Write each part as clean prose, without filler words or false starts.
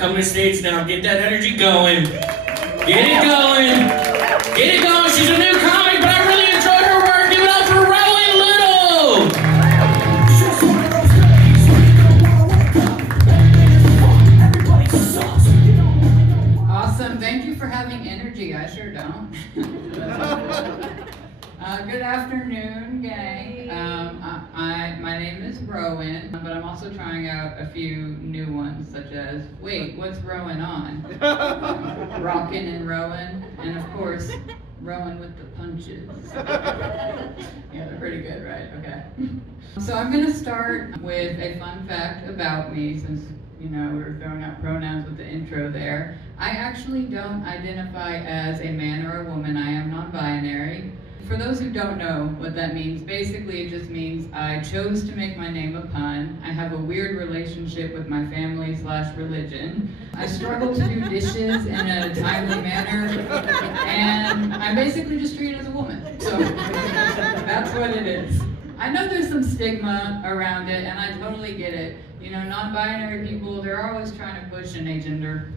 Come to the stage now. Get that energy going. Get it going. Get it going. She's a new comic, but I really enjoyed her work. Give it up for Rowan Little. Awesome. Thank you for having energy. I sure don't. Good afternoon, gang. My name is Rowan, but I'm also trying out a few new ones, such as, wait, what's Rowan on? Rockin' and Rowan, and of course, Rowan with the punches. Yeah, they're pretty good, right? Okay. So I'm gonna start with a fun fact about me, since we're throwing out pronouns with the intro there. I actually don't identify as a man or a woman. I am non-binary. For those who don't know what that means, basically it just means I chose to make my name a pun. I have a weird relationship with my family/religion. I struggle to do dishes in a timely manner, and I'm basically just treated as a woman. So that's what it is. I know there's some stigma around it, and I totally get it. Non-binary people, they're always trying to push an agender.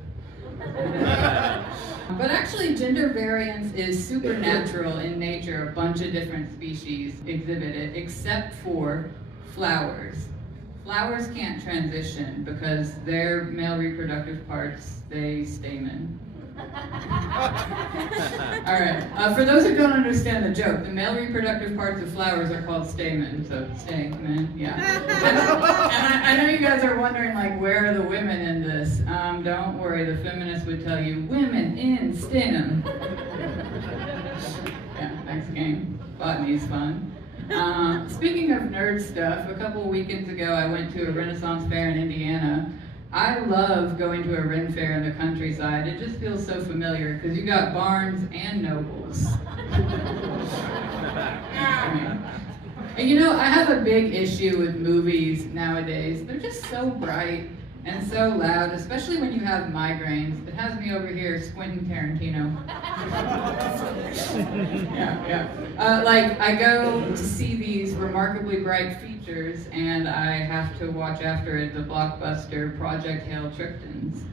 But actually, gender variance is supernatural in nature. A bunch of different species exhibit it, except for flowers. Flowers can't transition because their male reproductive parts, they stamen. All right, for those who don't understand the joke, the male reproductive parts of flowers are called stamen, so stamen, yeah. And I know you guys are wondering, where are the women in this? Don't worry, the feminists would tell you, women in STEM. Yeah, next game. Botany's fun. Speaking of nerd stuff, a couple weekends ago I went to a Renaissance fair in Indiana. I love going to a Ren fair in the countryside. It just feels so familiar because you got barns and nobles. And I have a big issue with movies nowadays. They're just so bright and so loud, especially when you have migraines. It has me over here squinting Tarantino. Yeah. I go to see these remarkably bright features, and I have to watch after it the blockbuster Project Hail Triptans,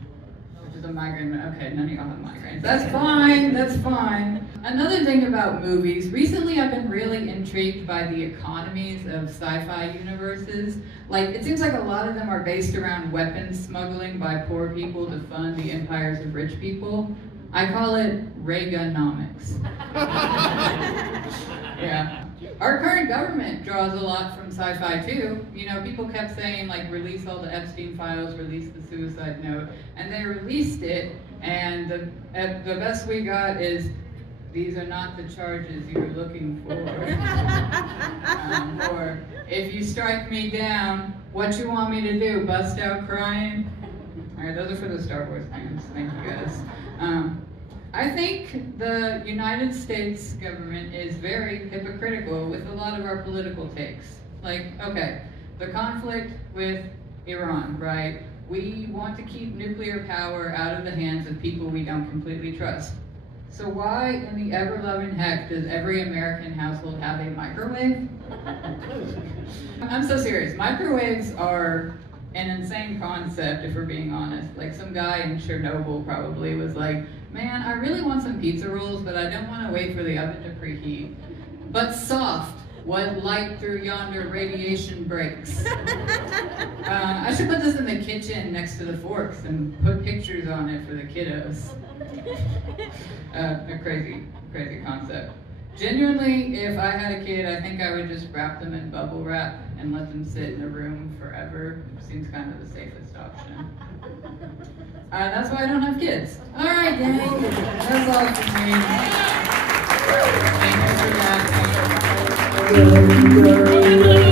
which is a migraine. Okay, none of y'all have migraines. That's fine. Another thing about movies, recently I've been really intrigued by the economies of sci-fi universes. It seems like a lot of them are based around weapons smuggling by poor people to fund the empires of rich people. I call it Reaganomics. Yeah. Our current government draws a lot from sci-fi too. People kept saying release all the Epstein files, release the suicide note, and they released it, and the best we got is, these are not the charges you're looking for. Or, if you strike me down, what you want me to do, bust out crying? All right, those are for the Star Wars fans. Thank you guys. I think the United States government is very hypocritical with a lot of our political takes. Okay, the conflict with Iran, right? We want to keep nuclear power out of the hands of people we don't completely trust. So why in the ever-loving heck does every American household have a microwave? I'm so serious. Microwaves are an insane concept, if we're being honest. Some guy in Chernobyl probably was like, man, I really want some pizza rolls, but I don't want to wait for the oven to preheat. But soft, what light through yonder radiation breaks. I should put this in the kitchen next to the forks and put pictures on it for the kiddos. A crazy concept. Genuinely, if I had a kid, I think I would just wrap them in bubble wrap and let them sit in a room forever. Seems kind of the safest option. That's why I don't have kids. All right, gang. That's all for me. Thank you for that.